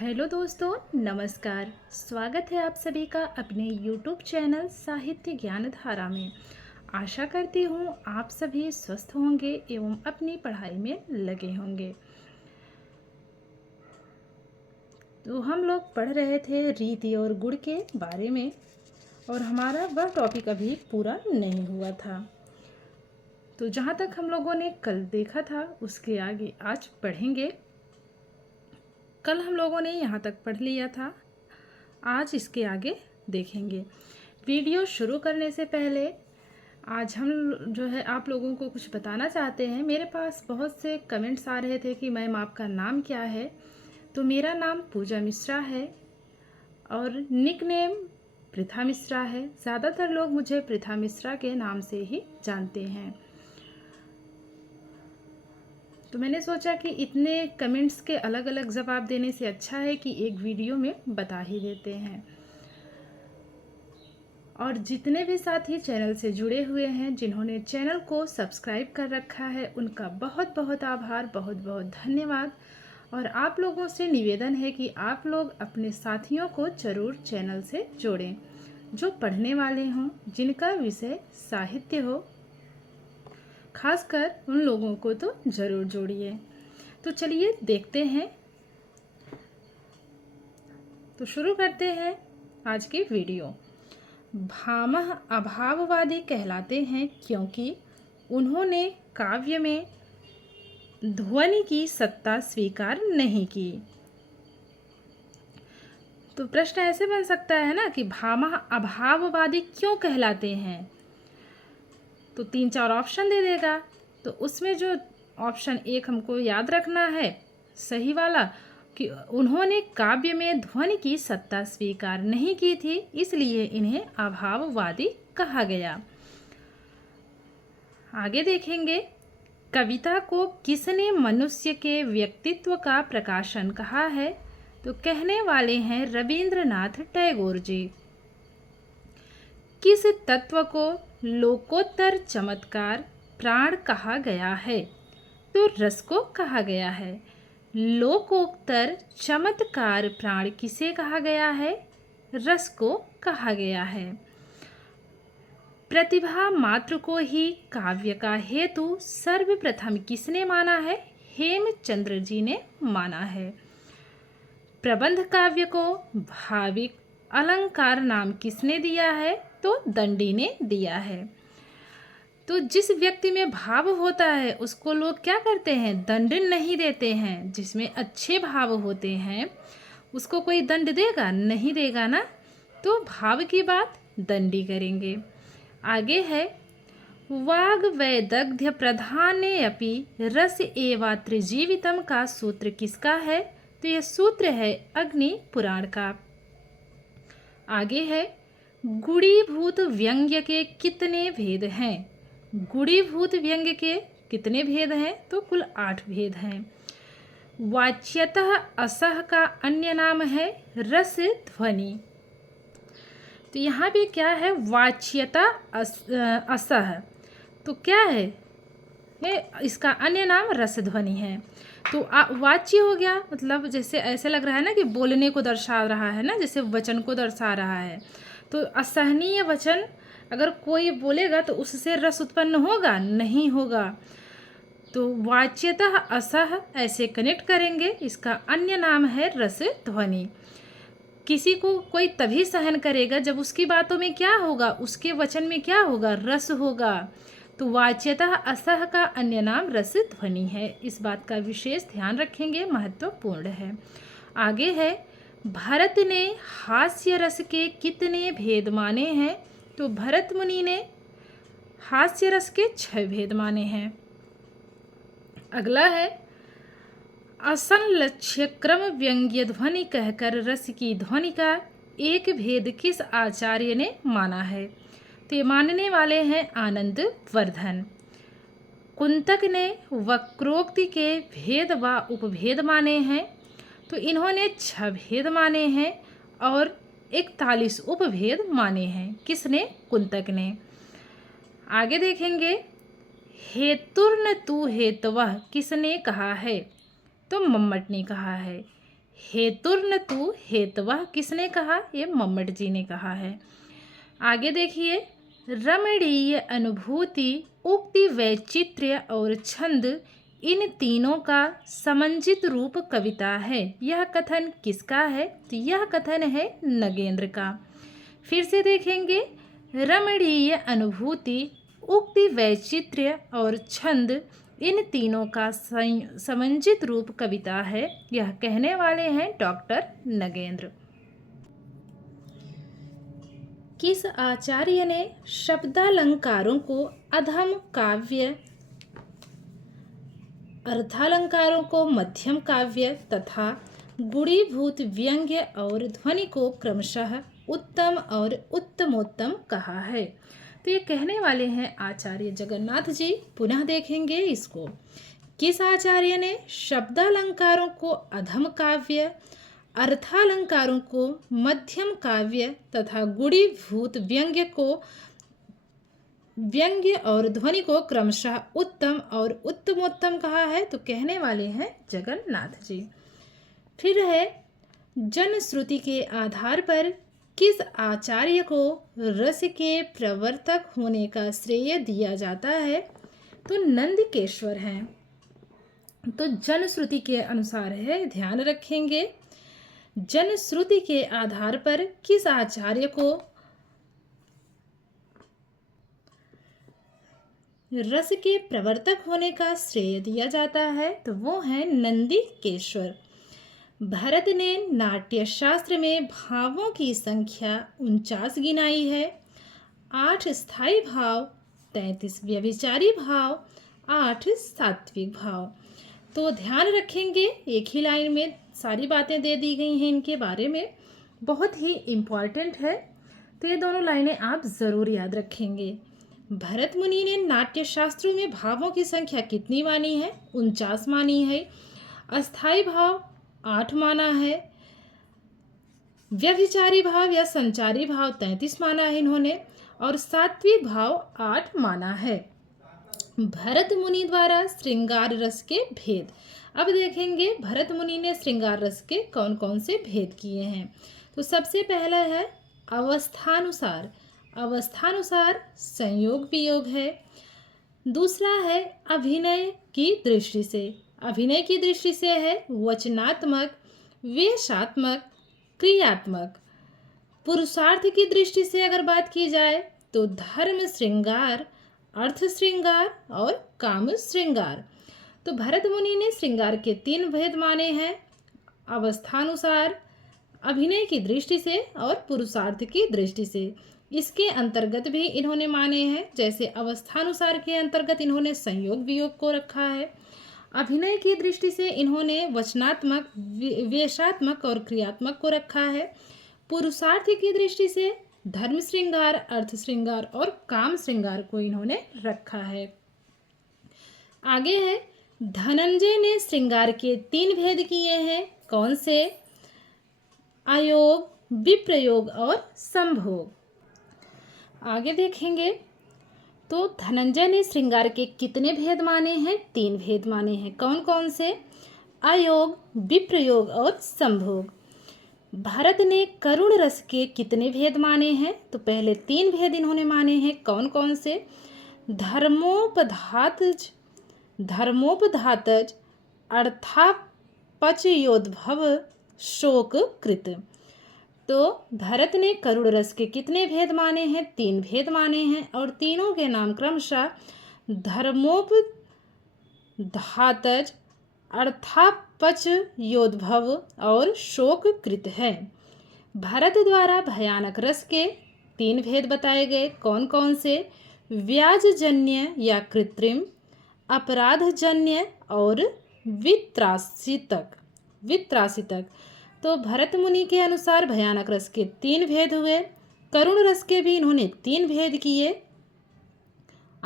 Hello दोस्तों, नमस्कार। स्वागत है आप सभी का अपने YouTube चैनल साहित्य ज्ञान धारा में। आशा करती हूँ आप सभी स्वस्थ होंगे एवं अपनी पढ़ाई में लगे होंगे। तो हम लोग पढ़ रहे थे रीति और गुण के बारे में और हमारा वह टॉपिक अभी पूरा नहीं हुआ था। तो जहाँ तक हम लोगों ने कल देखा था उसके आगे आज पढ़ेंगे। कल हम लोगों ने यहाँ तक पढ़ लिया था, आज इसके आगे देखेंगे। वीडियो शुरू करने से पहले आज हम जो है आप लोगों को कुछ बताना चाहते हैं। मेरे पास बहुत से कमेंट्स आ रहे थे कि मैम आपका नाम क्या है। तो मेरा नाम पूजा मिश्रा है और निक नेम पृथा मिश्रा है। ज़्यादातर लोग मुझे पृथा मिश्रा के नाम से ही जानते हैं। तो मैंने सोचा कि इतने कमेंट्स के अलग अलग जवाब देने से अच्छा है कि एक वीडियो में बता ही देते हैं। और जितने भी साथी चैनल से जुड़े हुए हैं, जिन्होंने चैनल को सब्सक्राइब कर रखा है, उनका बहुत बहुत आभार, बहुत बहुत धन्यवाद। और आप लोगों से निवेदन है कि आप लोग अपने साथियों को ज़रूर चैनल से जोड़ें, जो पढ़ने वाले हों, जिनका विषय साहित्य हो, खासकर उन लोगों को तो ज़रूर जोड़िए। तो चलिए देखते हैं। तो शुरू करते हैं आज की वीडियो। भामह अभाववादी कहलाते हैं क्योंकि उन्होंने काव्य में ध्वनि की सत्ता स्वीकार नहीं की। तो प्रश्न ऐसे बन सकता है ना कि भामह अभाववादी क्यों कहलाते हैं। तो 3-4 ऑप्शन दे देगा। तो उसमें जो ऑप्शन 1 हमको याद रखना है सही वाला, कि उन्होंने काव्य में ध्वनि की सत्ता स्वीकार नहीं की थी, इसलिए इन्हें अभाववादी कहा गया। आगे देखेंगे, कविता को किसने मनुष्य के व्यक्तित्व का प्रकाशन कहा है। तो कहने वाले हैं रविंद्रनाथ टैगोर जी। किस तत्व को लोकोत्तर चमत्कार प्राण कहा गया है। तो रस को कहा गया है। लोकोत्तर चमत्कार प्राण किसे कहा गया है। रस को कहा गया है। प्रतिभा मात्र को ही काव्य का हेतु सर्वप्रथम किसने माना है। हेमचंद्र जी ने माना है। प्रबंध काव्य को भाविक अलंकार नाम किसने दिया है। तो दंडी ने दिया है। तो जिस व्यक्ति में भाव होता है उसको लोग क्या करते हैं, दंड नहीं देते हैं। जिसमें अच्छे भाव होते हैं उसको कोई दंड देगा, नहीं देगा ना। तो भाव की बात दंडी करेंगे। आगे है, वाग वैदग्ध्य प्रधाने अपि रस एवात्र जीवितम का सूत्र किसका है। तो यह सूत्र है अग्नि पुराण का। आगे है, गुणीभूत व्यंग्य के कितने भेद हैं। गुणीभूत व्यंग्य के कितने भेद हैं। तो कुल 8 भेद हैं। वाच्यतः असह का अन्य नाम है रस ध्वनि। तो यहाँ भी क्या है, वाच्यता असह। तो क्या है, इसका अन्य नाम रस ध्वनि है। तो वाच्य हो गया, मतलब जैसे ऐसे लग रहा है ना कि बोलने को दर्शा रहा है ना, जैसे वचन को दर्शा रहा है। तो असहनीय वचन अगर कोई बोलेगा तो उससे रस उत्पन्न होगा, नहीं होगा। तो वाच्यतः असह ऐसे कनेक्ट करेंगे। इसका अन्य नाम है रस ध्वनि। किसी को कोई तभी सहन करेगा जब उसकी बातों में क्या होगा, उसके वचन में क्या होगा, रस होगा। तो वाच्यतः असह का अन्य नाम रस ध्वनि है। इस बात का विशेष ध्यान रखेंगे, महत्वपूर्ण है। आगे है, भरत ने हास्य रस के कितने भेद माने हैं। तो भरत मुनि ने हास्य रस के 6 भेद माने हैं। अगला है, असंलक्ष्य क्रम व्यंग्य ध्वनि कहकर रस की ध्वनि का एक भेद किस आचार्य ने माना है। तो ये मानने वाले हैं आनंद वर्धन। कुंतक ने वक्रोक्ति के भेद व उपभेद माने हैं। तो इन्होंने 6 भेद माने हैं और 41 उपभेद माने हैं। किसने, कुंतक ने। आगे देखेंगे, हेतुर्न तु हेतवः किसने कहा है। तो मम्मट ने कहा है। हेतुर्न तु हेतवः किसने कहा? ये मम्मट जी ने कहा है। आगे देखिए, रमणीय अनुभूति, उक्ति, वैचित्र्य और छंद, इन तीनों का समंजित रूप कविता है। यह कथन किसका है? तो यह कथन है नगेंद्र का। फिर से देखेंगे, रमणीय अनुभूति, उक्ति, वैचित्र्य और छंद, इन तीनों का समंजित रूप कविता है। यह कहने वाले हैं डॉक्टर नगेंद्र। किस आचार्य ने शब्दालंकारों को अधम काव्य, अर्थालंकारों को मध्यम काव्य तथा गुणीभूत व्यंग्य और ध्वनि को क्रमशः उत्तम और उत्तमोत्तम कहा है? तो ये कहने वाले हैं आचार्य जगन्नाथ जी। पुनः देखेंगे इसको। किस आचार्य ने शब्दालंकारों को अधम काव्य, अर्थालंकारों को मध्यम काव्य तथा गुणीभूत व्यंग्य और ध्वनि को क्रमशः उत्तम और उत्तमोत्तम कहा है? तो कहने वाले हैं जगन्नाथ जी। फिर है, जनश्रुति के आधार पर किस आचार्य को रस के प्रवर्तक होने का श्रेय दिया जाता है? तो नंदकेश्वर हैं। तो जनश्रुति के अनुसार है, ध्यान रखेंगे, जनश्रुति के आधार पर किस आचार्य को रस के प्रवर्तक होने का श्रेय दिया जाता है? तो वो है नंदीकेश्वर। भरत ने नाट्यशास्त्र में भावों की संख्या 49 गिनाई है। 8 स्थायी भाव, 33 व्यभिचारी भाव, 8 सात्विक भाव। तो ध्यान रखेंगे, एक ही लाइन में सारी बातें दे दी गई हैं इनके बारे में, बहुत ही इम्पॉर्टेंट है। तो ये दोनों लाइनें आप ज़रूर याद रखेंगे। भरत मुनि ने नाट्यशास्त्रों में भावों की संख्या कितनी मानी है? 49 मानी है। अस्थायी भाव 8 माना है। व्यभिचारी भाव या संचारी भाव 33 माना है इन्होंने, और सात्विक भाव 8 माना है। भरत मुनि द्वारा श्रृंगार रस के भेद। अब देखेंगे भरत मुनि ने श्रृंगार रस के कौन कौन से भेद किए हैं। तो सबसे पहला है अवस्थानुसार। अवस्थानुसार संयोग वियोग है। दूसरा है अभिनय की दृष्टि से। अभिनय की दृष्टि से है वचनात्मक, वेशात्मक, क्रियात्मक। पुरुषार्थ की दृष्टि से अगर बात की जाए तो धर्म श्रृंगार, अर्थ श्रृंगार और काम श्रृंगार। तो भरत मुनि ने श्रृंगार के 3 भेद माने हैं, अवस्थानुसार, अभिनय की दृष्टि से और पुरुषार्थ की दृष्टि से। इसके अंतर्गत भी इन्होंने माने हैं, जैसे अवस्थानुसार के अंतर्गत इन्होंने संयोग वियोग को रखा है। अभिनय की दृष्टि से इन्होंने वचनात्मक, वेशात्मक और क्रियात्मक को रखा है। पुरुषार्थ की दृष्टि से धर्म श्रृंगार, अर्थ श्रृंगार और काम श्रृंगार को इन्होंने रखा है। आगे है, धनंजय ने श्रृंगार के 3 भेद किए हैं। कौन से? आयोग, विप्रयोग और संभोग। आगे देखेंगे तो धनंजय ने श्रृंगार के कितने भेद माने हैं? 3 भेद माने हैं। कौन कौन से? आयोग, विप्रयोग और संभोग। भरत ने करुण रस के कितने भेद माने हैं? तो पहले 3 भेद इन्होंने माने हैं। कौन कौन से? धर्मोपधातज, धर्मोपधातज, अर्थापचयोद्भव, शोक कृत। तो भरत ने करुण रस के कितने भेद माने हैं? 3 भेद माने हैं, और तीनों के नाम क्रमशः धर्मोपधातज, अर्थापचयोद्भव और शोक कृत है। भरत द्वारा भयानक रस के 3 भेद बताए गए। कौन कौन से? व्याजजन्य या कृत्रिम, अपराधजन्य और वित्रासितक। तो भरत मुनि के अनुसार भयानक रस के 3 भेद हुए। करुण रस के भी इन्होंने 3 भेद किए।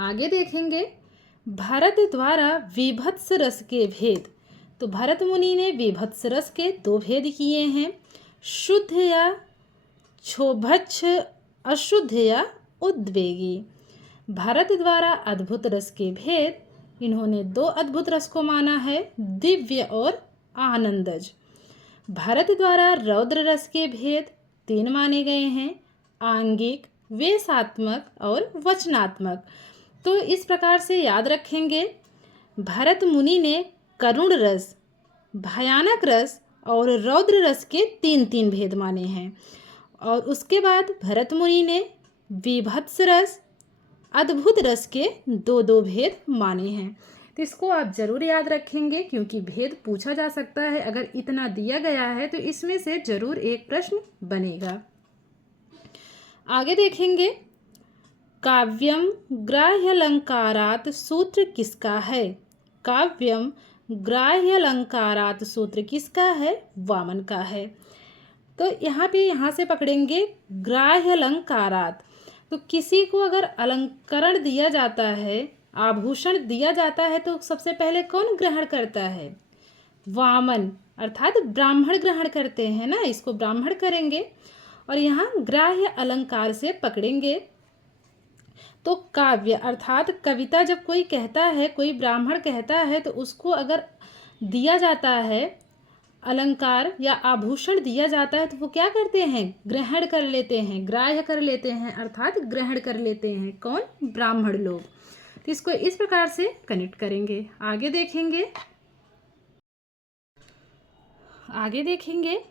आगे देखेंगे भरत द्वारा विभत्स रस के भेद। तो भरत मुनि ने विभत्स रस के 2 भेद किए हैं, शुद्ध या क्षोभच्छ, अशुद्ध या उद्वेगी। भरत द्वारा अद्भुत रस के भेद, इन्होंने 2 अद्भुत रस को माना है, दिव्य और आनंदज। भरत द्वारा रौद्र रस के भेद 3 माने गए हैं, आंगिक, वेशात्मक और वचनात्मक। तो इस प्रकार से याद रखेंगे, भरत मुनि ने करुण रस, भयानक रस और रौद्र रस के 3 भेद माने हैं। और उसके बाद भरत मुनि ने विभत्स रस, अद्भुत रस के 2 भेद माने हैं। तो इसको आप ज़रूर याद रखेंगे, क्योंकि भेद पूछा जा सकता है। अगर इतना दिया गया है तो इसमें से ज़रूर एक प्रश्न बनेगा। आगे देखेंगे, काव्यम ग्राह्यलंकारात् सूत्र किसका है? काव्यम ग्राह्यलंकारात् सूत्र किसका है? वामन का है। तो यहाँ से पकड़ेंगे ग्राह्यलंकारात्। तो किसी को अगर अलंकरण दिया जाता है, आभूषण दिया जाता है, तो सबसे पहले कौन ग्रहण करता है? वामन, अर्थात ब्राह्मण ग्रहण करते हैं ना, इसको ब्राह्मण करेंगे। और यहाँ ग्राह्य अलंकार से पकड़ेंगे तो काव्य अर्थात कविता जब कोई कहता है, कोई ब्राह्मण कहता है, तो उसको अगर दिया जाता है अलंकार या आभूषण दिया जाता है, तो वो क्या करते हैं? ग्रहण कर लेते हैं, ग्राह्य कर लेते हैं, अर्थात ग्रहण कर लेते हैं। कौन? ब्राह्मण लोग। तो इसको इस प्रकार से कनेक्ट करेंगे। आगे देखेंगे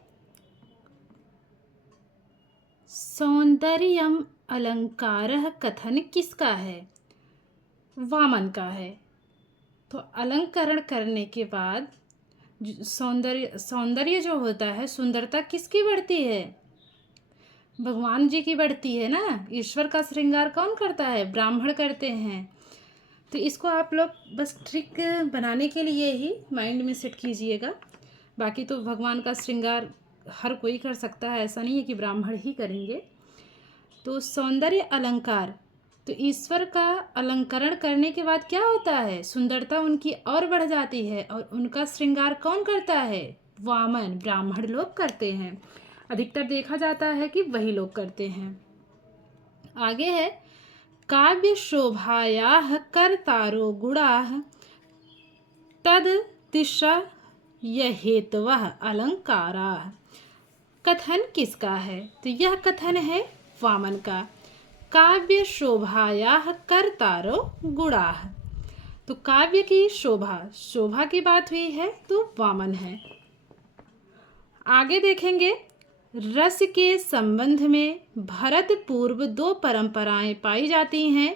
सौंदर्यम अलंकारः कथन किसका है? वामन का है। तो अलंकरण करने के बाद सौंदर्य जो होता है, सुंदरता किसकी बढ़ती है? भगवान जी की बढ़ती है ना। ईश्वर का श्रृंगार कौन करता है? ब्राह्मण करते हैं। तो इसको आप लोग बस ट्रिक बनाने के लिए ही माइंड में सेट कीजिएगा। बाकी तो भगवान का श्रृंगार हर कोई कर सकता है, ऐसा नहीं है कि ब्राह्मण ही करेंगे। तो सौंदर्य अलंकार, तो ईश्वर का अलंकरण करने के बाद क्या होता है? सुंदरता उनकी और बढ़ जाती है। और उनका श्रृंगार कौन करता है? वामन, ब्राह्मण लोग करते हैं। अधिकतर देखा जाता है कि वही लोग करते हैं। आगे है, काव्य शोभायाः कर्तारो गुणाः तद दिशा यहेतवः अलंकाराः। कथन किसका है? तो यह कथन है वामन का। काव्य शोभायाः कर्तारो गुणाः। तो काव्य की शोभा की बात हुई है, तो वामन है। आगे देखेंगे, रस के संबंध में भरत पूर्व 2 परंपराएं पाई जाती हैं।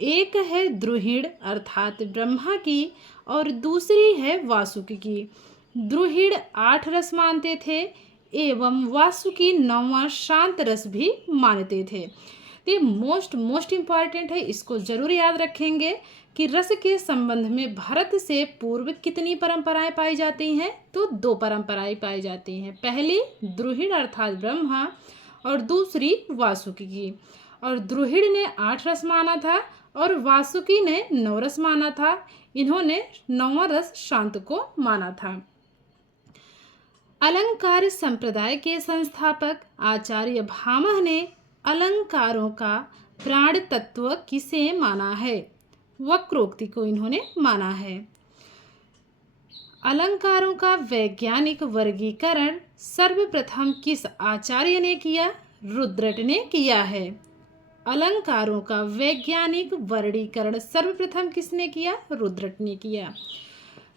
एक है द्रुहिड़ अर्थात ब्रह्मा की, और दूसरी है वासुकि की। द्रुहिड़ 8 रस मानते थे एवं वासुकि 9वां शांत रस भी मानते थे। ये मोस्ट इम्पॉर्टेंट है, इसको जरूर याद रखेंगे कि रस के संबंध में भारत से पूर्व कितनी परंपराएं पाई जाती हैं? तो 2 परंपराएं पाई जाती हैं। पहली द्रुहिड़ अर्थात ब्रह्मा, और दूसरी वासुकि की। और द्रुहिड़ ने 8 रस माना था और वासुकि ने 9 रस माना था। इन्होंने 9वां रस शांत को माना था। अलंकार संप्रदाय के संस्थापक आचार्य भामह ने अलंकारों का प्राण तत्व किसे माना है? वक्रोक्ति को इन्होंने माना है। अलंकारों का वैज्ञानिक वर्गीकरण सर्वप्रथम किस आचार्य ने किया? रुद्रट ने किया है। अलंकारों का वैज्ञानिक वर्गीकरण सर्वप्रथम किसने किया? रुद्रट ने किया।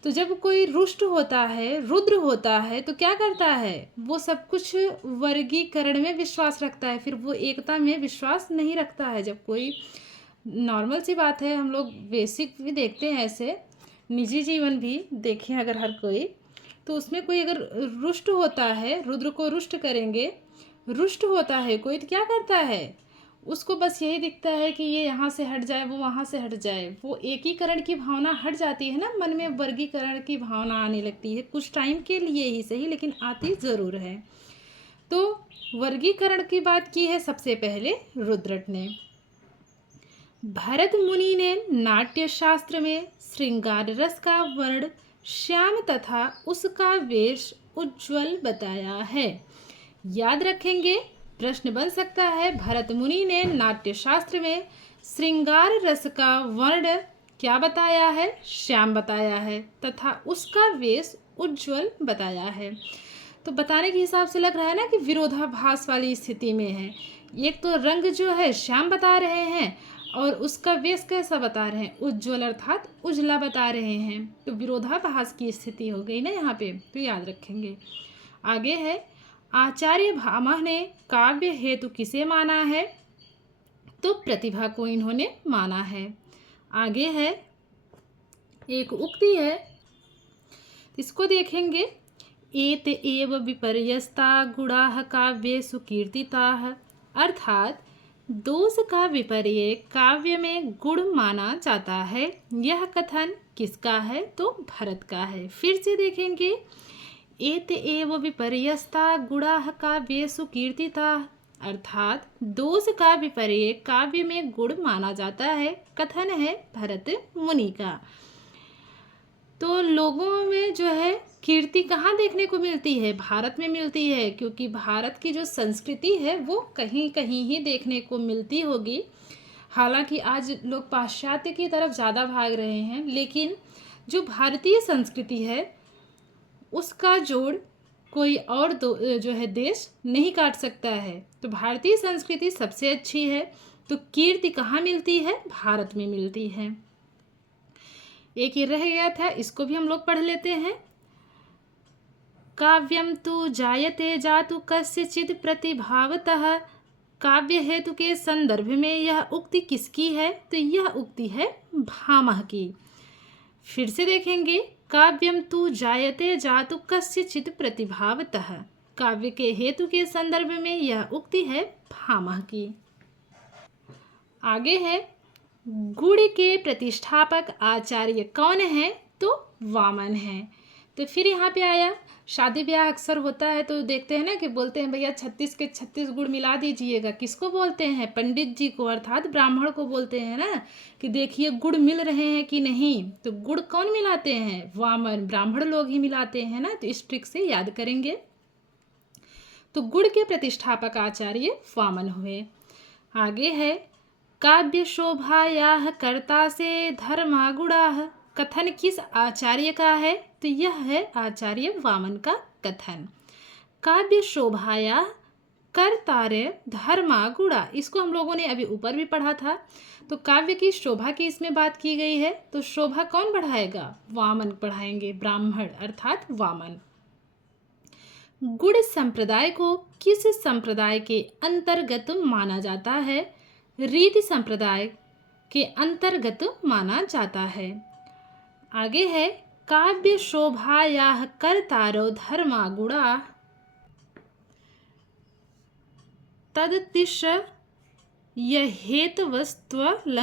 तो जब कोई रुष्ट होता है, रुद्र होता है, तो क्या करता है? वो सब कुछ वर्गीकरण में विश्वास रखता है, फिर वो एकता में विश्वास नहीं रखता है। जब कोई, नॉर्मल सी बात है, हम लोग बेसिक भी देखते हैं, ऐसे निजी जीवन भी देखें अगर हर कोई, तो उसमें कोई अगर रुष्ट होता है, रुद्र को रुष्ट करेंगे, रुष्ट होता है कोई, तो क्या करता है? उसको बस यही दिखता है कि ये यहाँ से हट जाए, वो वहाँ से हट जाए। वो एकीकरण की भावना हट जाती है ना, मन में वर्गीकरण की भावना आने लगती है, कुछ टाइम के लिए ही सही, लेकिन आती ज़रूर है। तो वर्गीकरण की बात की है सबसे पहले रुद्रट ने। भरत मुनि ने नाट्य शास्त्र में श्रृंगार रस का वर्ण श्याम तथा उसका वेश उज्ज्वल बताया है। याद रखेंगे, प्रश्न बन सकता है, भरत मुनि ने नाट्य शास्त्र में श्रृंगार रस का वर्ण क्या बताया है? श्याम बताया है, तथा उसका वेश उज्ज्वल बताया है। तो बताने के हिसाब से लग रहा है ना कि विरोधाभास वाली स्थिति में है। एक तो रंग जो है श्याम बता रहे हैं और उसका वेश कैसा बता रहे हैं, उज्ज्वल अर्थात उजला बता रहे हैं। तो विरोधाभास की स्थिति हो गई ना यहाँ पे, तो याद रखेंगे। आगे है, आचार्य भामह ने काव्य हेतु किसे माना है? तो प्रतिभा को इन्होंने माना है। आगे है, एक उक्ति है, इसको देखेंगे। एत एव विपर्यस्ता गुणाः काव्येषु कीर्तिताः, अर्थात दोष का विपर्य काव्य में गुण माना जाता है। यह कथन किसका है? तो भरत का है। फिर से देखेंगे, एत एव विपर्यस्ता गुणाः काव्येषु कीर्तिताः, अर्थात दोष का विपर्य काव्य में गुण माना जाता है। कथन है भरत मुनि का। तो लोगों में जो है कीर्ति कहाँ देखने को मिलती है? भारत में मिलती है, क्योंकि भारत की जो संस्कृति है वो कहीं कहीं ही देखने को मिलती होगी। हालांकि आज लोग पाश्चात्य की तरफ ज़्यादा भाग रहे हैं, लेकिन जो भारतीय संस्कृति है उसका जोड़ कोई और जो है देश नहीं काट सकता है। तो भारतीय संस्कृति सबसे अच्छी है। तो कीर्ति कहाँ मिलती है? भारत में मिलती है। एक ही रह गया था, इसको भी हम लोग पढ़ लेते हैं। काव्यम तु जायते जातु कस्यचित् प्रतिभावतः, काव्य हेतु के संदर्भ में यह उक्ति किसकी है? तो यह उक्ति है भामह की। फिर से देखेंगे, काव्यम तु जायते जातु कस्यचित् प्रतिभावतः, काव्य के हेतु के संदर्भ में यह उक्ति है भामह की। आगे है, गुण के प्रतिष्ठापक आचार्य कौन है? तो वामन है। तो फिर यहाँ पे आया, शादी ब्याह अक्सर होता है तो देखते हैं ना कि बोलते हैं भैया 36 के 36 गुड़ मिला दीजिएगा। किसको बोलते हैं? पंडित जी को, अर्थात ब्राह्मण को बोलते हैं ना कि देखिए गुड़ मिल रहे हैं कि नहीं। तो गुड़ कौन मिलाते हैं? वामन, ब्राह्मण लोग ही मिलाते हैं ना। तो इस ट्रिक से याद करेंगे। तो गुड़ के प्रतिष्ठापक आचार्य वामन हुए। आगे है, काव्य शोभायाः कर्ता से धर्मा गुणाः, कथन किस आचार्य का है? तो यह है आचार्य वामन का कथन। काव्य शोभाया कर्तारे धर्मा गुणा, इसको हम लोगों ने अभी ऊपर भी पढ़ा था। तो काव्य की शोभा की इसमें बात की गई है। तो शोभा कौन बढ़ाएगा? वामन बढ़ाएंगे, ब्राह्मण अर्थात वामन। गुण संप्रदाय को किस संप्रदाय के अंतर्गत माना जाता है? रीति संप्रदाय के अंतर्गत माना जाता है। आगे है, काव्य शोभायाः कर्तारो धर्मा गुणा तदतिश हेतवस्त्वलंकाराः,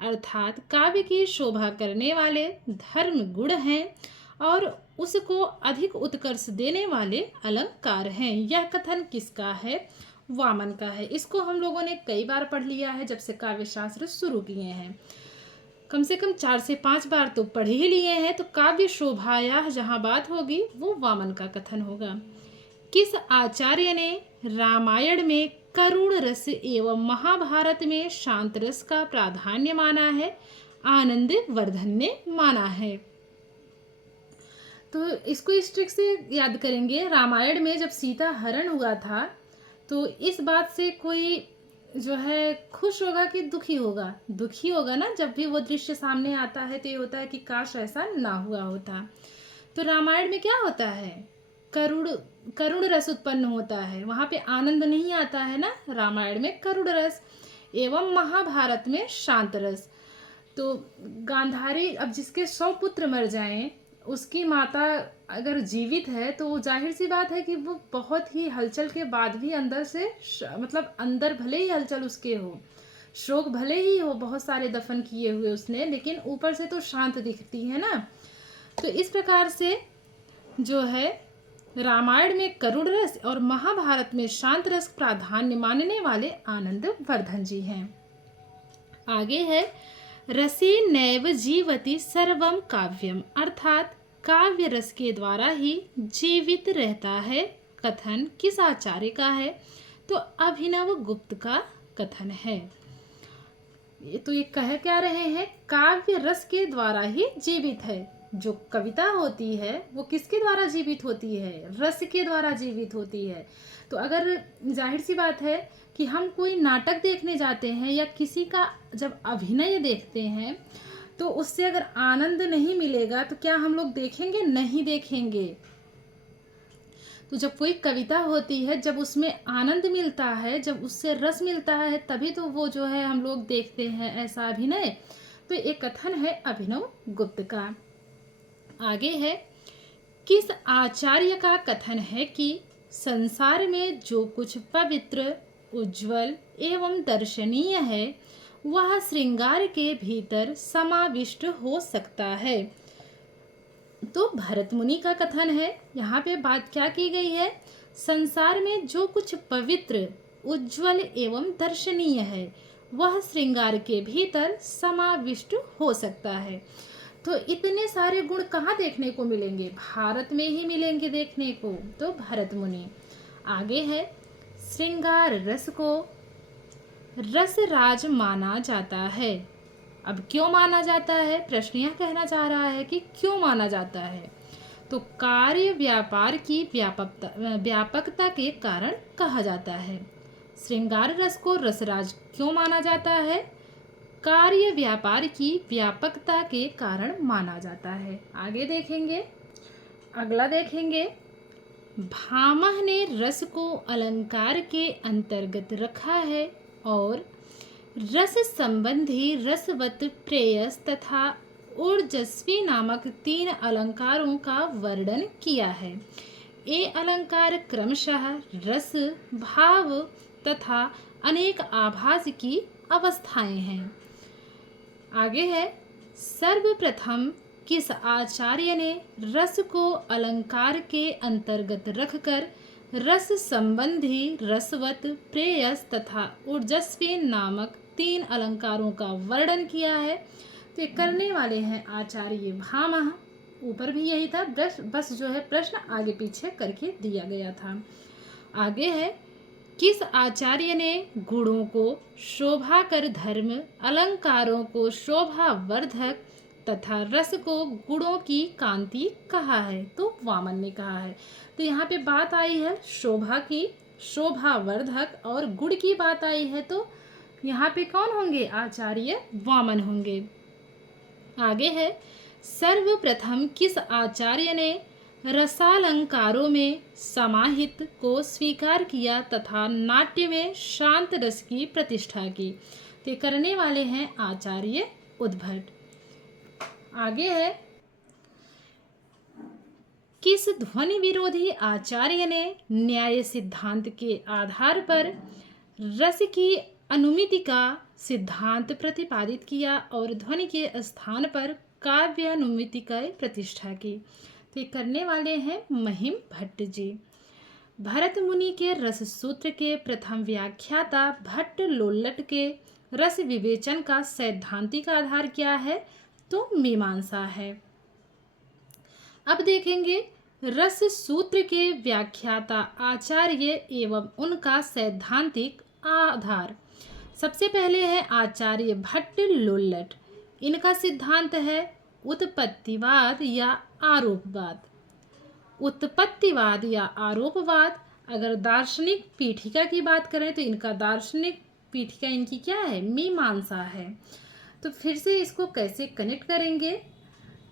अर्थात काव्य की शोभा करने वाले धर्म गुण हैं और उसको अधिक उत्कर्ष देने वाले अलंकार हैं। यह कथन किसका है? वामन का है। इसको हम लोगों ने कई बार पढ़ लिया है जब से काव्य शास्त्र शुरू किए हैं। कम से कम 4 से 5 बार तो पढ़ ही लिए हैं। तो काव्य शोभाया जहाँ बात होगी वो वामन का कथन होगा। किस आचार्य ने रामायण में करुण रस एवं महाभारत में शांत रस का प्राधान्य माना है? आनंद वर्धन ने माना है। तो इसको इस ट्रिक से याद करेंगे। रामायण में जब सीता हरण हुआ था तो इस बात से कोई जो है खुश होगा कि दुखी होगा? दुखी होगा ना। जब भी वो दृश्य सामने आता है तो ये होता है कि काश ऐसा ना हुआ होता। तो रामायण में क्या होता है? करुण रस उत्पन्न होता है। वहाँ पे आनंद नहीं आता है ना। रामायण में करुण रस एवं महाभारत में शांत रस। तो गांधारी, अब जिसके 100 पुत्र मर जाएं, उसकी माता अगर जीवित है तो जाहिर सी बात है कि वो बहुत ही हलचल के बाद भी अंदर से मतलब अंदर भले ही हलचल उसके हो, शोक भले ही हो, बहुत सारे दफन किए हुए उसने, लेकिन ऊपर से तो शांत दिखती है ना। तो इस प्रकार से जो है रामायण में करुण रस और महाभारत में शांत रस प्राधान्य मानने वाले आनंद वर्धन जी हैं। आगे है, रसे नैव जीवति सर्वम काव्यम, अर्थात काव्य रस के द्वारा ही जीवित रहता है। कथन किस आचार्य का है? तो अभिनव गुप्त का कथन है। तो ये कह क्या रहे हैं? काव्य रस के द्वारा ही जीवित है। जो कविता होती है वो किसके द्वारा जीवित होती है? रस के द्वारा जीवित होती है। तो अगर जाहिर सी बात है कि हम कोई नाटक देखने जाते हैं या किसी का जब अभिनय देखते हैं तो उससे अगर आनंद नहीं मिलेगा तो क्या हम लोग देखेंगे? नहीं देखेंगे। तो जब कोई कविता होती है, जब उसमें आनंद मिलता है, जब उससे रस मिलता है, तभी तो वो जो है हम लोग देखते हैं ऐसा अभिनय। तो एक कथन है अभिनव गुप्त का। आगे है, किस आचार्य का कथन है कि संसार में जो कुछ पवित्र, उज्जवल एवं दर्शनीय है वह श्रृंगार के भीतर समाविष्ट हो सकता है। तो भरत मुनि का कथन है। यहाँ पे बात क्या की गई है? संसार में जो कुछ पवित्र, उज्जवल एवं दर्शनीय है वह श्रृंगार के भीतर समाविष्ट हो सकता है। तो इतने सारे गुण कहाँ देखने को मिलेंगे? भारत में ही मिलेंगे देखने को। तो भरत मुनि। आगे है, श्रृंगार रस को रस राज माना जाता है। अब क्यों माना जाता है? प्रश्न यह कहना चाह रहा है कि क्यों माना जाता है। तो कार्य व्यापार की व्यापकता के कारण कहा जाता है। श्रृंगार रस को रसराज क्यों माना जाता है? कार्य व्यापार की व्यापकता के कारण माना जाता है। आगे देखेंगे, अगला देखेंगे, भामह ने रस को अलंकार के अंतर्गत रखा है और रस संबंधी रसवत, प्रेयस तथा ऊर्जस्वी नामक 3 अलंकारों का वर्णन किया है। ये अलंकार क्रमशः रस, भाव तथा अनेक आभास की अवस्थाएं हैं। आगे है, सर्वप्रथम किस आचार्य ने रस को अलंकार के अंतर्गत रखकर रस संबंधी, रसवत, प्रेयस तथा ऊर्जस्वी नामक 3 अलंकारों का वर्णन किया है? तो ये करने वाले हैं आचार्य भामह। ऊपर भी यही था, बस जो है प्रश्न आगे पीछे करके दिया गया था। आगे है, किस आचार्य ने गुणों को शोभा कर धर्म, अलंकारों को शोभा वर्धक तथा रस को गुणों की कांति कहा है? तो वामन ने कहा है। तो यहाँ पे बात आई है शोभा की, शोभा वर्धक, और गुण की बात आई है, तो यहाँ पे कौन होंगे? आचार्य वामन होंगे। आगे है, सर्वप्रथम किस आचार्य ने रसालंकारों में समाहित को स्वीकार किया तथा नाट्य में शांत रस की प्रतिष्ठा की? तो करने वाले हैं आचार्य उद्भट। आगे है, किस ध्वनि विरोधी आचार्य ने न्याय सिद्धांत के आधार पर रस की अनुमिति का सिद्धांत प्रतिपादित किया और ध्वनि के स्थान पर काव्य अनुमिति की प्रतिष्ठा की? तो करने वाले हैं महिम भट्ट जी। भरत मुनि के रस सूत्र के प्रथम व्याख्याता भट्ट लोल्लट के रस विवेचन का सैद्धांतिक आधार क्या है? तो मीमांसा है। अब देखेंगे रस सूत्र के व्याख्याता आचार्य एवं उनका सैद्धांतिक आधार। सबसे पहले है आचार्य भट्ट लोल्लट। इनका सिद्धांत है उत्पत्तिवाद या आरोपवाद। उत्पत्तिवाद या आरोपवाद। अगर दार्शनिक पीठिका की बात करें तो इनका दार्शनिक पीठिका इनकी क्या है? मीमांसा है। तो फिर से इसको कैसे कनेक्ट करेंगे?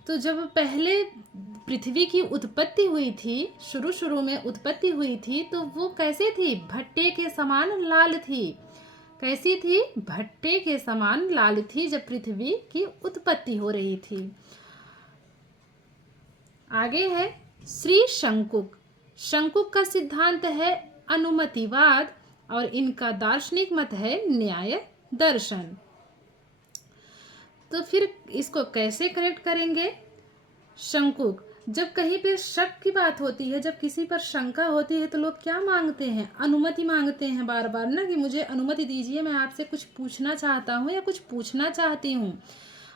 तो जब पहले पृथ्वी की उत्पत्ति हुई थी, शुरू में उत्पत्ति हुई थी, तो वो कैसे थी? भट्टे के समान लाल थी। कैसी थी? भट्टे के समान लाल थी जब पृथ्वी की उत्पत्ति हो रही थी। आगे है श्री शंकुक। शंकुक का सिद्धांत है अनुमतिवाद और इनका दार्शनिक मत है न्याय दर्शन। तो फिर इसको कैसे करेक्ट करेंगे? शंकुक, जब कहीं पे शक की बात होती है, जब किसी पर शंका होती है तो लोग क्या मांगते हैं? अनुमति मांगते हैं बार बार ना, कि मुझे अनुमति दीजिए, मैं आपसे कुछ पूछना चाहता हूँ या कुछ पूछना चाहती हूँ।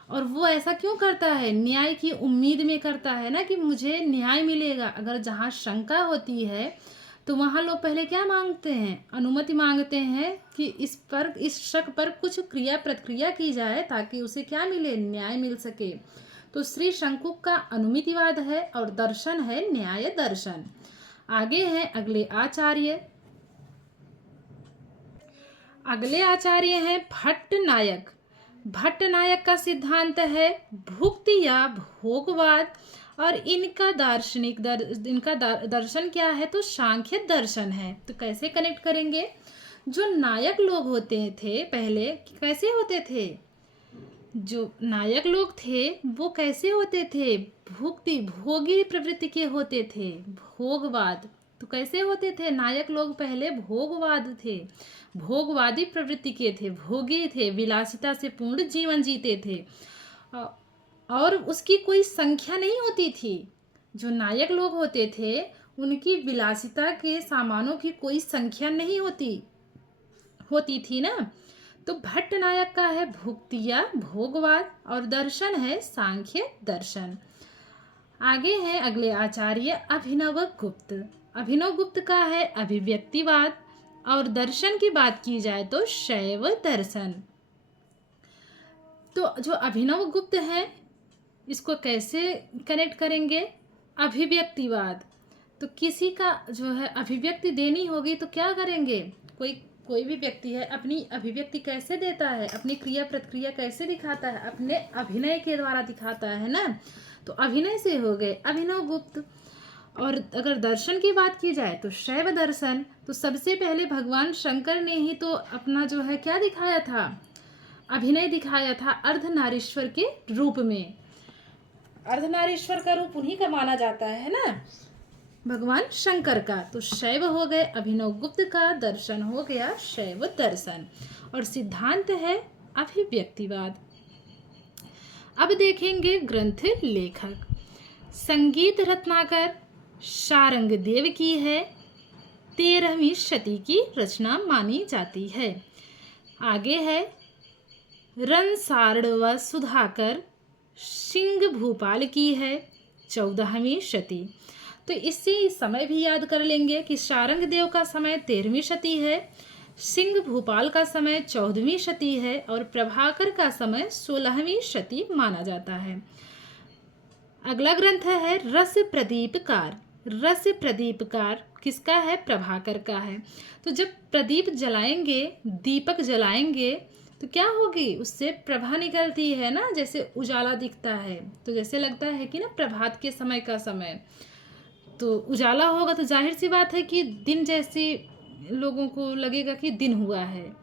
और वो ऐसा क्यों करता है? न्याय की उम्मीद में करता है ना, कि मुझे न्याय मिलेगा। अगर जहाँ शंका होती है तो वहाँ लोग पहले क्या मांगते हैं? अनुमति मांगते हैं कि इस शक पर कुछ क्रिया प्रतिक्रिया की जाए ताकि उसे क्या मिले? न्याय मिल सके। तो श्री शंकु का अनुमितिवाद है और दर्शन है न्याय दर्शन। आगे हैं अगले आचार्य। अगले आचार्य हैं भट्टनायक। भट्टनायक का सिद्धांत है भुक्ति या भोगवाद और इनका दर्शन क्या है, तो सांख्य दर्शन है। तो कैसे कनेक्ट करेंगे? जो नायक लोग होते थे पहले कैसे होते थे? जो नायक लोग थे वो कैसे होते थे? भुक्ति भोगी प्रवृत्ति के होते थे, भोगवाद। तो कैसे होते थे नायक लोग? पहले भोगवाद थे, भोगवादी प्रवृत्ति के थे, भोगी थे, विलासिता से पूर्ण जीवन जीते थे और उसकी कोई संख्या नहीं होती थी। जो नायक लोग होते थे उनकी विलासिता के सामानों की कोई संख्या नहीं होती थी ना। तो भट्टनायक का है भुक्ति या भोगवाद और दर्शन है सांख्य दर्शन। आगे है अगले आचार्य अभिनव गुप्त। अभिनव गुप्त का है अभिव्यक्तिवाद और दर्शन की बात की जाए तो शैव दर्शन। तो जो अभिनव गुप्त है इसको कैसे कनेक्ट करेंगे? अभिव्यक्तिवाद। तो किसी का जो है अभिव्यक्ति देनी होगी तो क्या करेंगे? कोई भी व्यक्ति है अपनी अभिव्यक्ति कैसे देता है, अपनी क्रिया प्रतिक्रिया कैसे दिखाता है? अपने अभिनय के द्वारा दिखाता है ना। तो अभिनय से हो गए अभिनव गुप्त। और अगर दर्शन की बात की जाए तो शैव दर्शन। तो सबसे पहले भगवान शंकर ने ही तो अपना जो है क्या दिखाया था? अभिनय दिखाया था अर्धनारीश्वर के रूप में। अर्धनारीश्वर का रूप उन्हीं का माना जाता है ना, भगवान शंकर का। तो शैव हो गए अभिनव गुप्त का, दर्शन हो गया शैव दर्शन और सिद्धांत है अभिव्यक्तिवाद। अब देखेंगे ग्रंथ लेखक। संगीत रत्नाकर शारंगदेव की है, 13वीं शती की रचना मानी जाती है। आगे है रणसार्ड व सुधाकर सिंह भूपाल की है, 14वीं शती। तो इससे समय भी याद कर लेंगे कि शारंगदेव का समय 13वीं शती है, सिंह भूपाल का समय 14वीं शती है और प्रभाकर का समय 16वीं शती माना जाता है। अगला ग्रंथ है रस प्रदीपकार। रस प्रदीपकार किसका है? प्रभाकर का है। तो जब प्रदीप जलाएंगे, दीपक जलाएंगे तो क्या होगी? उससे प्रभा निकलती है ना, जैसे उजाला दिखता है। तो जैसे लगता है कि ना प्रभात के समय का समय तो उजाला होगा, तो जाहिर सी बात है कि दिन जैसे लोगों को लगेगा कि दिन हुआ है।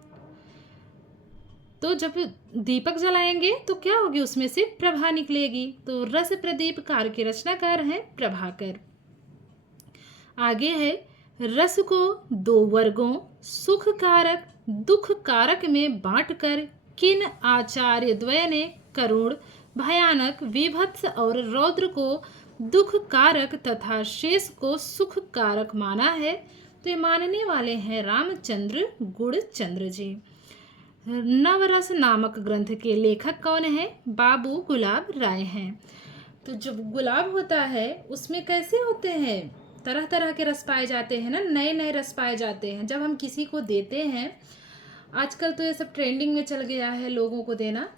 तो जब दीपक जलाएंगे तो क्या होगी? उसमें से प्रभा निकलेगी। तो रस प्रदीपकार के रचनाकार हैं प्रभाकर। आगे है रस को 2 वर्गों सुख कारक दुख कारक में बांटकर किन आचार्य द्वय ने करुण भयानक विभत्स और रौद्र को दुख कारक तथा शेष को सुख कारक माना है। तो ये मानने वाले हैं रामचंद्र गुणचंद्र जी। नवरस नामक ग्रंथ के लेखक कौन है? बाबू गुलाब राय हैं। तो जब गुलाब होता है उसमें कैसे होते हैं? तरह तरह के रस पाए जाते हैं ना, नए नए रस पाए जाते हैं। जब हम किसी को देते हैं, आजकल तो ये सब ट्रेंडिंग में चल गया है लोगों को देना,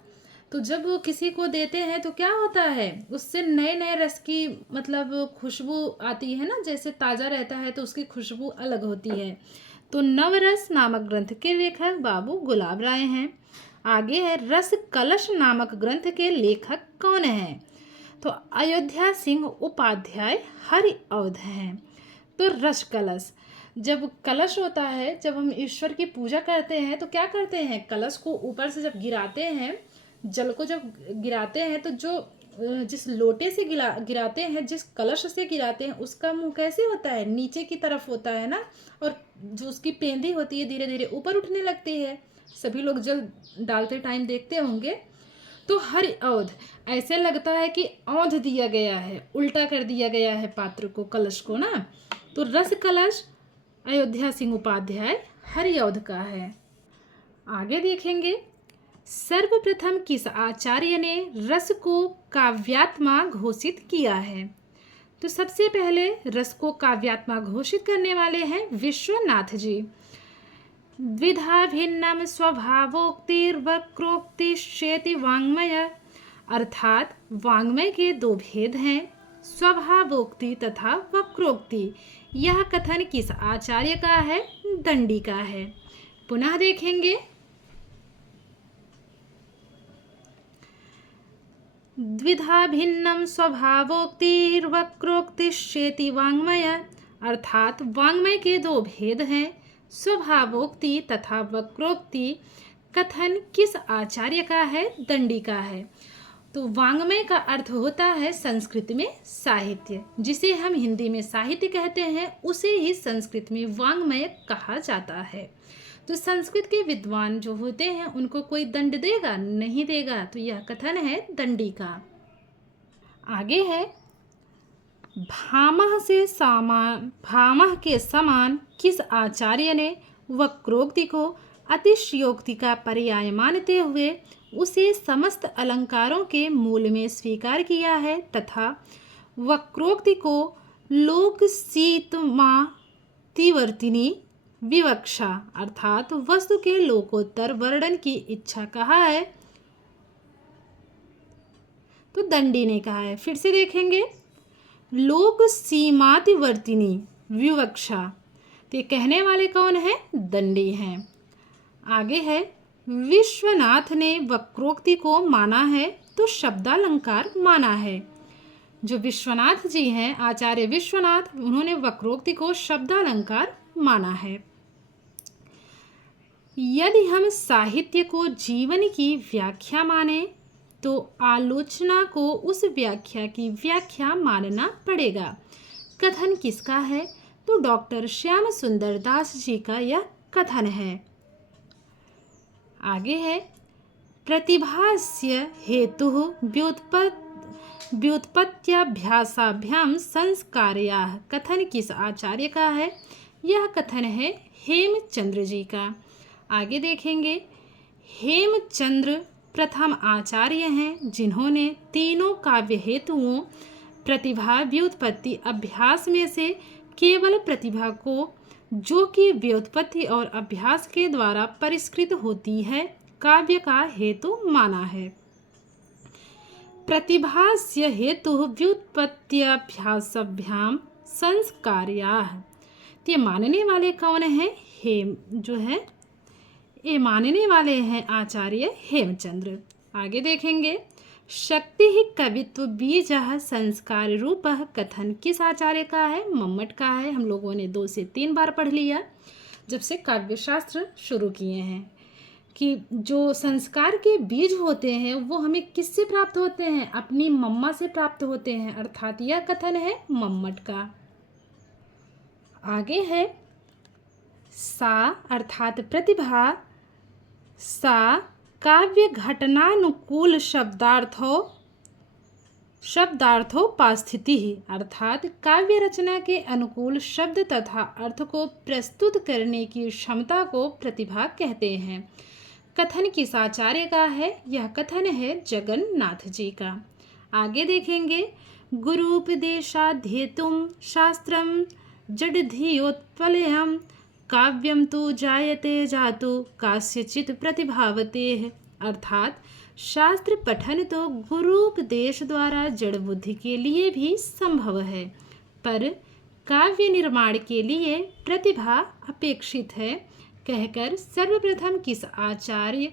तो जब वो किसी को देते हैं तो क्या होता है? उससे नए नए रस की मतलब खुशबू आती है ना, जैसे ताज़ा रहता है तो उसकी खुशबू अलग होती है। तो नवरस नामक ग्रंथ के लेखक बाबू गुलाब राय हैं। आगे है रस कलश नामक ग्रंथ के लेखक कौन हैं? तो अयोध्या सिंह उपाध्याय हरिऔध हैं। तो रस कलश, जब कलश होता है, जब हम ईश्वर की पूजा करते हैं तो क्या करते हैं? कलश को ऊपर से जब गिराते हैं, जल को जब गिराते हैं तो जो जिस लोटे से गिराते हैं, जिस कलश से गिराते हैं, उसका मुंह कैसे होता है? नीचे की तरफ होता है ना, और जो उसकी पेंदी होती है धीरे धीरे ऊपर उठने लगती है। सभी लोग जल डालते टाइम देखते होंगे। तो हरिऔध, ऐसे लगता है कि औंध दिया गया है, उल्टा कर दिया गया है पात्र को, कलश को ना। तो रस कलश अयोध्या सिंह उपाध्याय हरिऔध का है। आगे देखेंगे सर्वप्रथम किस आचार्य ने रस को काव्यात्मा घोषित किया है? तो सबसे पहले रस को काव्यात्मा घोषित करने वाले हैं विश्वनाथ जी। द्विधा भिन्नम स्वभावोक्तिर्वक्रोक्तिश्चेति वाङ्मय अर्थात वाङ्मय के दो भेद हैं, स्वभावोक्ति तथा वक्रोक्ति। यह कथन किस आचार्य का है? दंडी का है। पुनः देखेंगे, द्विधा भिन्नम स्वभावोक्तिर्वक्रोक्तिश्चेति वाङ्मय। अर्थात वाङ्मय के दो भेद हैं, स्वभावोक्ति तथा वक्रोक्ति। कथन किस आचार्य का है? दंडी का है। तो वाङ्मय का अर्थ होता है संस्कृत में साहित्य, जिसे हम हिंदी में साहित्य कहते हैं, उसे ही संस्कृत में वाङ्मय कहा जाता है। तो संस्कृत के विद्वान जो होते हैं उनको कोई दंड देगा? नहीं देगा। तो यह कथन है दंडी का। आगे है, भामह के समान किस आचार्य ने वक्रोक्ति को अतिशयोक्ति का पर्याय मानते हुए उसे समस्त अलंकारों के मूल में स्वीकार किया है तथा वक्रोक्ति को लोक सीतमातिवर्तिनी विवक्षा अर्थात वस्तु के लोकोत्तर वर्णन की इच्छा कहा है? तो दंडी ने कहा है। फिर से देखेंगे, लोक सीमातिवर्तिनी विवक्षा, तो कहने वाले कौन है? दंडी हैं। आगे है, विश्वनाथ ने वक्रोक्ति को माना है तो शब्दालंकार माना है। जो विश्वनाथ जी हैं, आचार्य विश्वनाथ, उन्होंने वक्रोक्ति को शब्दालंकार माना है। यदि हम साहित्य को जीवन की व्याख्या माने तो आलोचना को उस व्याख्या की व्याख्या मानना पड़ेगा। कथन किसका है? तो डॉक्टर श्याम सुंदर दास जी का यह कथन है। आगे है, प्रतिभास्य हेतुः व्युत्पत्त्याभ्यासाभ्याम संस्कार्याः। कथन किस आचार्य का है? यह कथन है हेमचंद्र जी का। आगे देखेंगे, हेमचंद्र प्रथम आचार्य हैं जिन्होंने तीनों काव्य हेतुओं प्रतिभा, व्युत्पत्ति, अभ्यास में से केवल प्रतिभा को, जो कि व्युत्पत्ति और अभ्यास के द्वारा परिष्कृत होती है, काव्य का हेतु माना है। प्रतिभास्य हेतुः व्युत्पत्त्याभ्यासाभ्याम संस्कार्याः। ये मानने वाले कौन है? ये मानने वाले हैं आचार्य हेमचंद्र। आगे देखेंगे, शक्ति ही कवित्व बीजः संस्कार रूपः। कथन किस आचार्य का है? मम्मट का है। हम लोगों ने 2 से 3 बार पढ़ लिया जब से काव्यशास्त्र शुरू किए हैं कि जो संस्कार के बीज होते हैं वो हमें किससे प्राप्त होते हैं? अपनी मम्मा से प्राप्त होते हैं। अर्थात यह कथन है मम्मट का। आगे है, सा अर्थात प्रतिभा, सा काव्य घटनानुकूल शब्दार्थोपास्थिति ही। अर्थात काव्य रचना के अनुकूल शब्द तथा अर्थ को प्रस्तुत करने की क्षमता को प्रतिभा कहते हैं। कथन किस आचार्य का है? यह कथन है जगन्नाथ जी का। आगे देखेंगे, गुरूपदेशाध्येतुं शास्त्रम जडधियोत्पलयम् काव्यम तो जायते जातु कास्यचित प्रतिभावतेः। अर्थात शास्त्र पठन तो गुरूपदेश द्वारा जड़ बुद्धि के लिए भी संभव है, पर काव्य निर्माण के लिए प्रतिभा अपेक्षित है, कहकर सर्वप्रथम किस आचार्य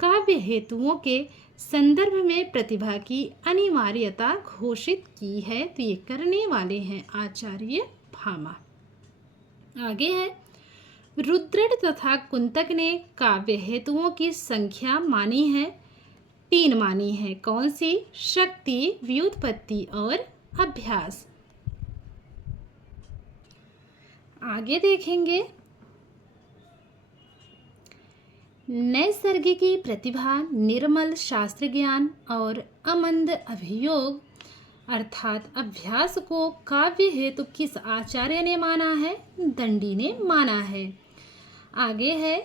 काव्य हेतुओं के संदर्भ में प्रतिभा की अनिवार्यता घोषित की है? तो ये करने वाले हैं आचार्य भामा। आगे है, रुद्रट तथा कुंतक ने काव्य हेतुओं की संख्या मानी है, 3 मानी है। कौन सी? शक्ति, व्युत्पत्ति और अभ्यास। आगे देखेंगे, नैसर्गिकी प्रतिभा, निर्मल शास्त्र ज्ञान और अमंद अभियोग अर्थात अभ्यास को काव्य हेतु किस आचार्य ने माना है? दंडी ने माना है। आगे है,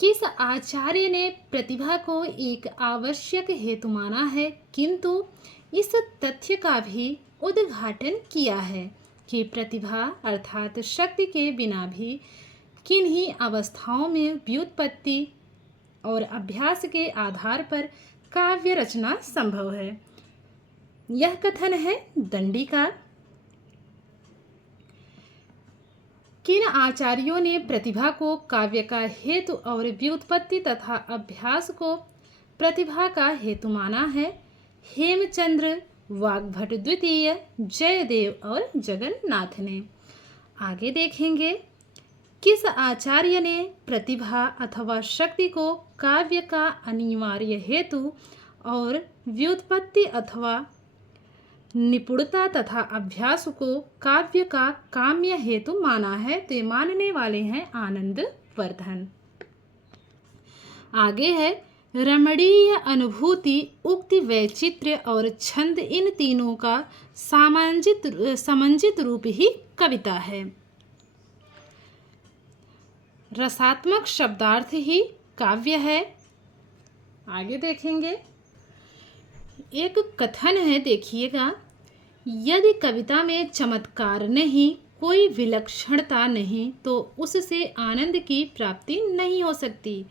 किस आचार्य ने प्रतिभा को एक आवश्यक हेतु माना है, किंतु इस तथ्य का भी उद्घाटन किया है कि प्रतिभा अर्थात शक्ति के बिना भी किन्हीं अवस्थाओं में व्युत्पत्ति और अभ्यास के आधार पर काव्य रचना संभव है। यह कथन है दंडी का। किन आचार्यों ने प्रतिभा को काव्य का हेतु और व्युत्पत्ति तथा अभ्यास को प्रतिभा का हेतु माना है? हेमचंद्र, वाग्भट द्वितीय, जयदेव और जगन्नाथ ने। आगे देखेंगे, किस आचार्य ने प्रतिभा अथवा शक्ति को काव्य का अनिवार्य हेतु और व्युत्पत्ति अथवा निपुणता तथा अभ्यास को काव्य का काम्य हेतु माना है? तो ये मानने वाले हैं आनंद वर्धन। आगे है, रमणीय अनुभूति, उक्ति, वैचित्र्य और छंद, इन तीनों का समंजित रूप ही कविता है। रसात्मक शब्दार्थ ही काव्य है। आगे देखेंगे, एक कथन है, देखिएगा, यदि कविता में चमत्कार नहीं, कोई विलक्षणता नहीं, तो उससे आनंद की प्राप्ति नहीं हो सकती।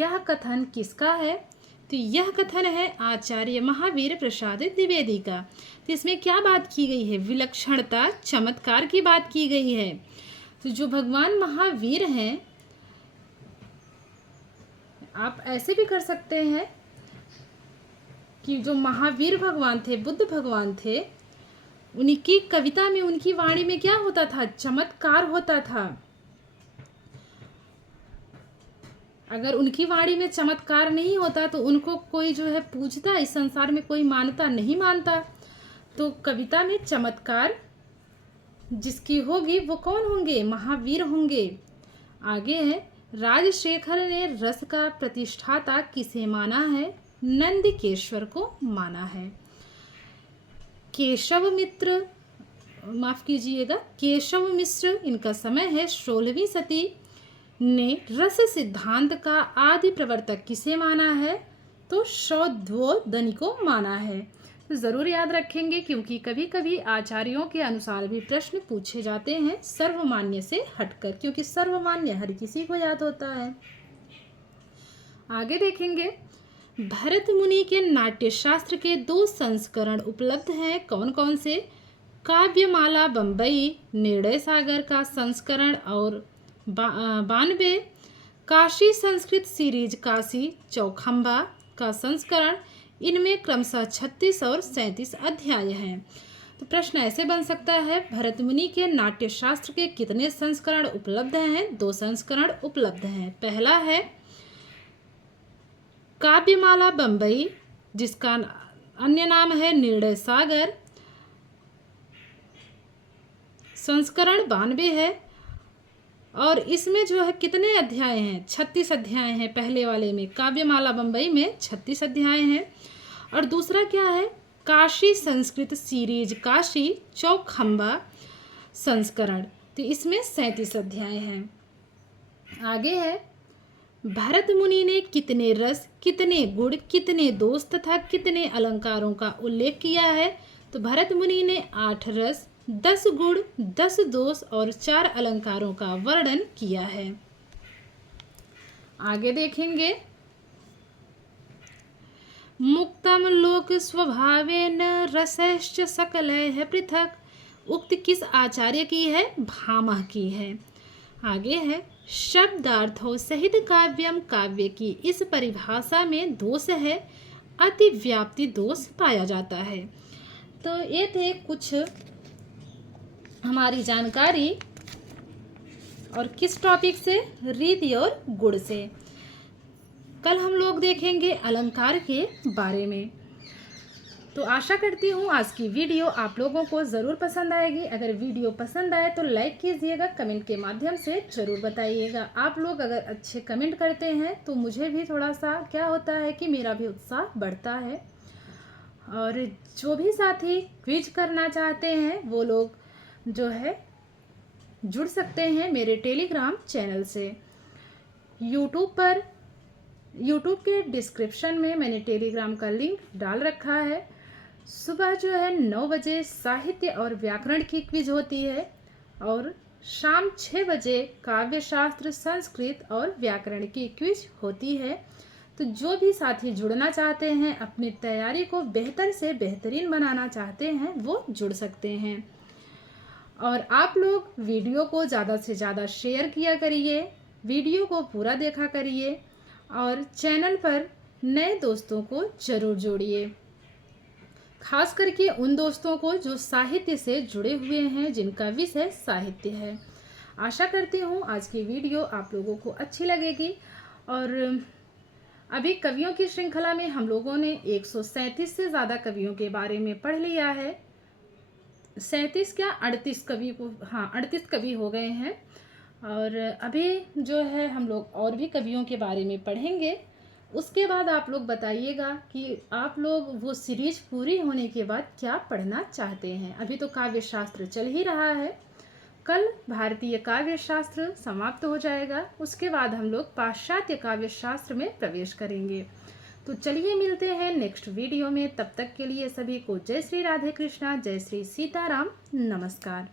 यह कथन किसका है? तो यह कथन है आचार्य महावीर प्रसाद द्विवेदी का। तो इसमें क्या बात की गई है? विलक्षणता, चमत्कार की बात की गई है। तो जो भगवान महावीर हैं, आप ऐसे भी कर सकते हैं कि जो महावीर भगवान थे, बुद्ध भगवान थे, उनकी कविता में, उनकी वाणी में क्या होता था? चमत्कार होता था। अगर उनकी वाणी में चमत्कार नहीं होता तो उनको कोई जो है पूजता, इस संसार में कोई मानता नहीं मानता। तो कविता में चमत्कार जिसकी होगी वो कौन होंगे? महावीर होंगे। आगे है, राजशेखर ने रस का प्रतिष्ठाता किसे माना है? नंदिकेश्वर को माना है। केशव मिश्र, इनका समय है 16वीं सदी, ने रस सिद्धांत का आदि प्रवर्तक किसे माना है? तो शौद्धोदनी को माना है। तो ज़रूर याद रखेंगे, क्योंकि कभी कभी आचार्यों के अनुसार भी प्रश्न पूछे जाते हैं सर्वमान्य से हटकर, क्योंकि सर्वमान्य हर किसी को याद होता है। आगे देखेंगे, भरत मुनि के नाट्यशास्त्र के 2 संस्करण उपलब्ध हैं। कौन कौन से? काव्यमाला बम्बई, निर्णय सागर का संस्करण, और 92 काशी संस्कृत सीरीज काशी चौखंबा का संस्करण। इनमें क्रमशः 36 और 37 अध्याय हैं। तो प्रश्न ऐसे बन सकता है, भरत मुनि के नाट्यशास्त्र के कितने संस्करण उपलब्ध हैं? 2 संस्करण उपलब्ध हैं। पहला है काव्यमाला बम्बई, जिसका अन्य नाम है निर्णय सागर, संस्करण 92 है, और इसमें जो है कितने अध्याय हैं? 36 अध्याय हैं। पहले वाले में, काव्यमाला बम्बई में 36 अध्याय हैं। और दूसरा क्या है? काशी संस्कृत सीरीज काशी चौखंबा संस्करण, तो इसमें 37 अध्याय हैं। आगे है, भरत मुनि ने कितने रस, कितने गुण, कितने दोष तथा कितने अलंकारों का उल्लेख किया है? तो भरत मुनि ने 8 रस, 10 गुण, 10 दोष और 4 अलंकारों का वर्णन किया है। आगे देखेंगे, मुक्तम लोक स्वभावेन रसश्च सकलैः पृथक्, उक्त किस आचार्य की है? भामह की है। आगे है, शब्दार्थों सहित काव्यम, काव्य की इस परिभाषा में दोष है, अतिव्याप्ति दोष पाया जाता है। तो ये थे कुछ हमारी जानकारी, और किस टॉपिक से? रीति और गुण से। कल हम लोग देखेंगे अलंकार के बारे में। तो आशा करती हूँ आज की वीडियो आप लोगों को ज़रूर पसंद आएगी। अगर वीडियो पसंद आए तो लाइक कीजिएगा, कमेंट के माध्यम से ज़रूर बताइएगा। आप लोग अगर अच्छे कमेंट करते हैं तो मुझे भी थोड़ा सा क्या होता है कि मेरा भी उत्साह बढ़ता है। और जो भी साथी क्विज करना चाहते हैं वो लोग जो है जुड़ सकते हैं मेरे टेलीग्राम चैनल से। यूट्यूब के डिस्क्रिप्शन में मैंने टेलीग्राम का लिंक डाल रखा है। सुबह जो है 9 बजे साहित्य और व्याकरण की क्विज होती है, और शाम 6 बजे काव्यशास्त्र, संस्कृत और व्याकरण की क्विज होती है। तो तो जो भी साथी जुड़ना चाहते हैं, अपनी तैयारी को बेहतर से बेहतरीन बनाना चाहते हैं, वो जुड़ सकते हैं। और आप लोग वीडियो को ज़्यादा से ज़्यादा शेयर किया करिए, वीडियो को पूरा देखा करिए और चैनल पर नए दोस्तों को ज़रूर जोड़िए, खास करके उन दोस्तों को जो साहित्य से जुड़े हुए हैं, जिनका विषय साहित्य है। आशा करती हूँ आज की वीडियो आप लोगों को अच्छी लगेगी। और अभी कवियों की श्रृंखला में हम लोगों ने 137 से ज़्यादा कवियों के बारे में पढ़ लिया है। 37 क्या 38 कवि को, हाँ 38 कवि हो गए हैं। और अभी जो है हम लोग और भी कवियों के बारे में पढ़ेंगे। उसके बाद आप लोग बताइएगा कि आप लोग वो सीरीज पूरी होने के बाद क्या पढ़ना चाहते हैं। अभी तो काव्य शास्त्र चल ही रहा है, कल भारतीय काव्य शास्त्र समाप्त हो जाएगा, उसके बाद हम लोग पाश्चात्य काव्य शास्त्र में प्रवेश करेंगे। तो चलिए मिलते हैं नेक्स्ट वीडियो में, तब तक के लिए सभी को जय श्री राधे कृष्णा, जय श्री सीताराम, नमस्कार।